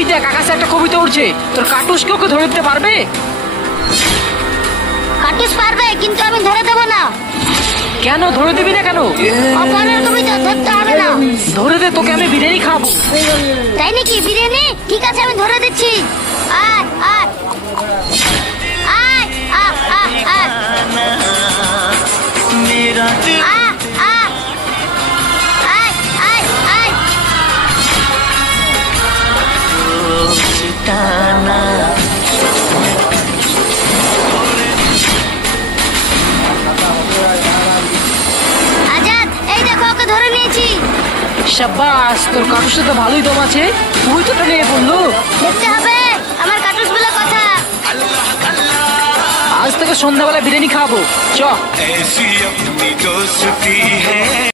ওই দেখ আকাশে একটা কবিতা উঠছে, তোর কাটুসকে ওকে ধরে দিতে পারবে? কাটুস পারবে, কিন্তু আমি ধরে দেবো না। কেন ধরে দিবি না কেন? অপরের কবিতা ধরতে হবে না। ধরে দে, তোকে আমি বিরিয়ানি খাবো। তাই নাকি? বিরিয়ানি? ঠিক আছে, আমি ধরে দিচ্ছি। আয় আয় আয় আয় আয় আয় मेरा दिल আয় আয় আয় আয় আয় सिताना আজাদ, এই দেখো ওকে ধরে নিয়েছি। শাবাশ, তোর কাটুসে তো ভালোই দম আছে। তুই তো নিয়ে বললো দেখতে হবে আমার কাটুস বলে কথা। আজ থেকে সন্ধ্যাবেলা বিরিয়ানি খাবো, চ। ऐसी अपनी दोस्ती है।